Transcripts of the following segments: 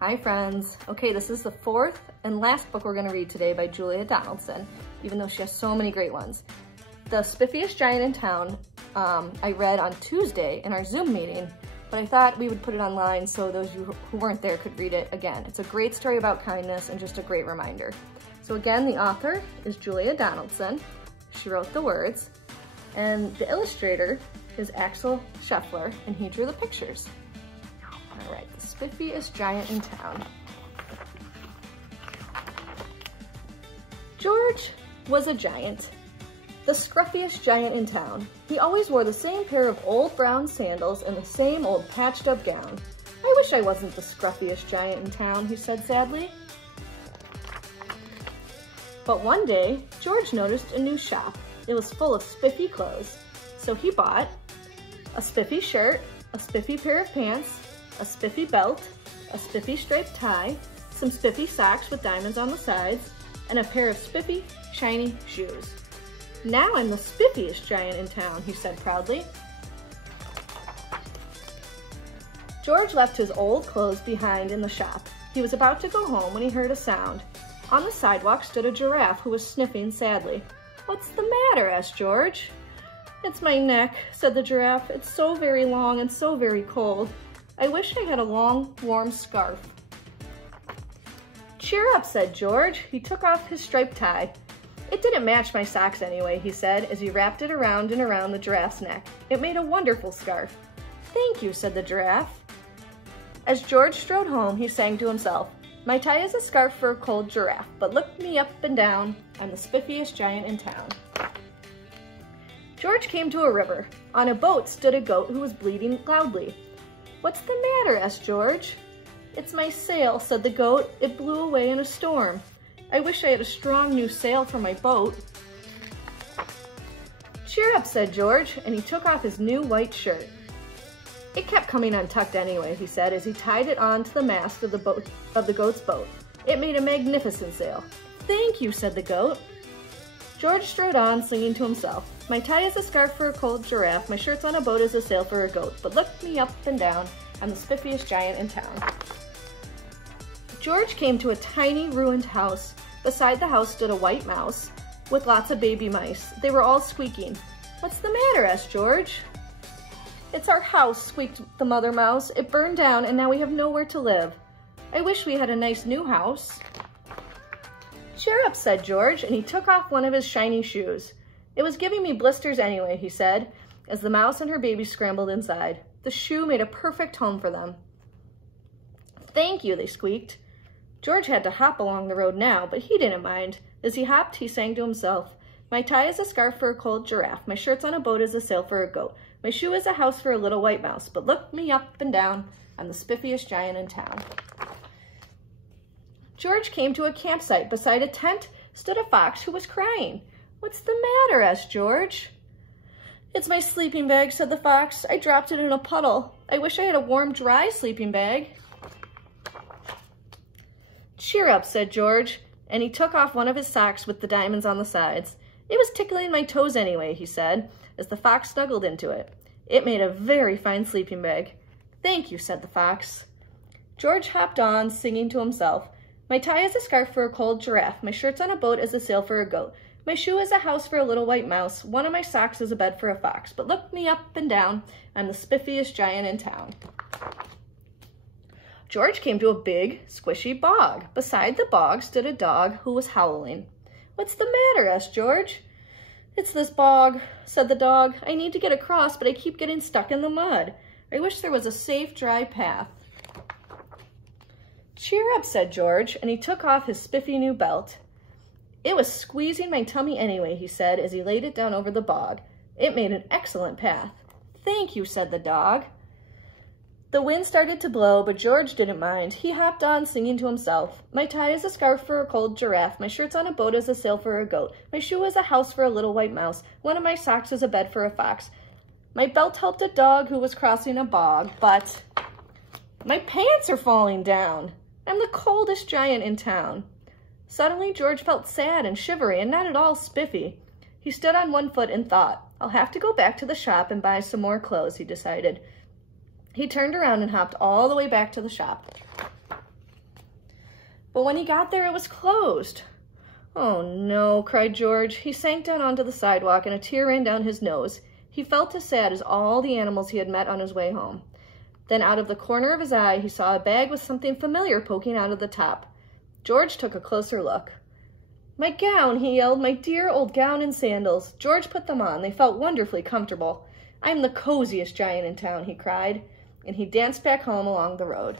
Hi friends. Okay, this is the fourth and last book we're going to read today by Julia Donaldson, even though she has so many great ones. The Spiffiest Giant in Town I read on Tuesday in our Zoom meeting, but I thought we would put it online so those of you who weren't there could read it again. It's a great story about kindness and just a great reminder. So again, the author is Julia Donaldson. She wrote the words, and the illustrator is Axel Scheffler, and he drew the pictures. All right, the spiffiest giant in town. George was a giant, the scruffiest giant in town. He always wore the same pair of old brown sandals and the same old patched up gown. I wish I wasn't the scruffiest giant in town, he said sadly. But one day, George noticed a new shop. It was full of spiffy clothes. So he bought a spiffy shirt, a spiffy pair of pants, a spiffy belt, a spiffy striped tie, some spiffy socks with diamonds on the sides, and a pair of spiffy, shiny shoes. Now I'm the spiffiest giant in town, he said proudly. George left his old clothes behind in the shop. He was about to go home when he heard a sound. On the sidewalk stood a giraffe who was sniffing sadly. "What's the matter?" asked George. "It's my neck," said the giraffe. "It's so very long and so very cold. I wish I had a long, warm scarf." "Cheer up," said George. He took off his striped tie. "It didn't match my socks anyway," he said, as he wrapped it around and around the giraffe's neck. "It made a wonderful scarf." "Thank you," said the giraffe. As George strode home, he sang to himself, "My tie is a scarf for a cold giraffe, but look me up and down. I'm the spiffiest giant in town." George came to a river. On a boat stood a goat who was bleating loudly. "What's the matter?" asked George. "It's my sail," said the goat. "It blew away in a storm. I wish I had a strong new sail for my boat." "Cheer up," said George, and he took off his new white shirt. "It kept coming untucked anyway," he said, as he tied it on to the mast of the goat's boat. "It made a magnificent sail." "Thank you," said the goat. George strode on, singing to himself, "My tie is a scarf for a cold giraffe, my shirt's on a boat is a sail for a goat, but look me up and down, I'm the spiffiest giant in town." George came to a tiny ruined house. Beside the house stood a white mouse with lots of baby mice. They were all squeaking. "What's the matter?" asked George. "It's our house," squeaked the mother mouse. "It burned down and now we have nowhere to live. I wish we had a nice new house." "Cheer up," said George, and he took off one of his shiny shoes. "It was giving me blisters anyway," he said, as the mouse and her baby scrambled inside. The shoe made a perfect home for them. "Thank you," they squeaked. George had to hop along the road now, but he didn't mind. As he hopped, he sang to himself, "My tie is a scarf for a cold giraffe, my shirt's on a boat is a sail for a goat, my shoe is a house for a little white mouse, but look me up and down, I'm the spiffiest giant in town." George came to a campsite. Beside a tent stood a fox who was crying. "What's the matter?" asked George. "It's my sleeping bag," said the fox. "I dropped it in a puddle. I wish I had a warm, dry sleeping bag." "Cheer up," said George, and he took off one of his socks with the diamonds on the sides. "It was tickling my toes anyway," he said, as the fox snuggled into it. "It made a very fine sleeping bag." "Thank you," said the fox. George hopped on, singing to himself, "My tie is a scarf for a cold giraffe, my shirt's on a boat is a sail for a goat, my shoe is a house for a little white mouse, one of my socks is a bed for a fox, but look me up and down, I'm the spiffiest giant in town." George came to a big, squishy bog. Beside the bog stood a dog who was howling. "What's the matter?" asked George. "It's this bog," said the dog. "I need to get across, but I keep getting stuck in the mud. I wish there was a safe, dry path." "Cheer up," said George, and he took off his spiffy new belt. "It was squeezing my tummy anyway," he said, as he laid it down over the bog. "It made an excellent path." "Thank you," said the dog. The wind started to blow, but George didn't mind. He hopped on, singing to himself, "My tie is a scarf for a cold giraffe, my shirt's on a boat is a sail for a goat, my shoe is a house for a little white mouse, one of my socks is a bed for a fox. My belt helped a dog who was crossing a bog, but my pants are falling down. I'm the coldest giant in town." Suddenly, George felt sad and shivery and not at all spiffy. He stood on one foot and thought, "I'll have to go back to the shop and buy some more clothes," he decided. He turned around and hopped all the way back to the shop. but when he got there, it was closed. "Oh no," cried George. He sank down onto the sidewalk and a tear ran down his nose. He felt as sad as all the animals he had met on his way home. Then out of the corner of his eye, he saw a bag with something familiar poking out of the top. George took a closer look. "My gown," he yelled, "my dear old gown and sandals." George put them on. They felt wonderfully comfortable. "I'm the coziest giant in town," he cried, and he danced back home along the road.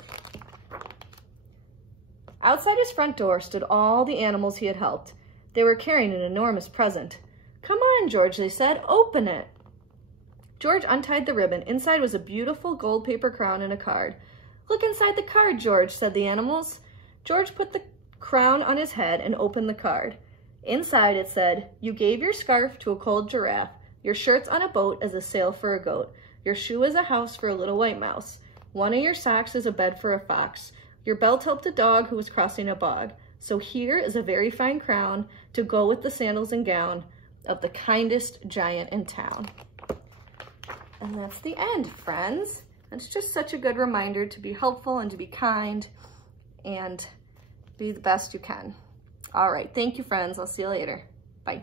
Outside his front door stood all the animals he had helped. They were carrying an enormous present. "Come on, George," they said. "Open it." George untied the ribbon. Inside was a beautiful gold paper crown and a card. "Look inside the card, George," said the animals. George put the crown on his head and opened the card. Inside it said, "You gave your scarf to a cold giraffe. Your shirt's on a boat as a sail for a goat. Your shoe is a house for a little white mouse. One of your socks is a bed for a fox. Your belt helped a dog who was crossing a bog. So here is a very fine crown to go with the sandals and gown of the kindest giant in town." And that's the end, friends. It's just such a good reminder to be helpful and to be kind and be the best you can. All right, thank you, friends. I'll see you later. Bye.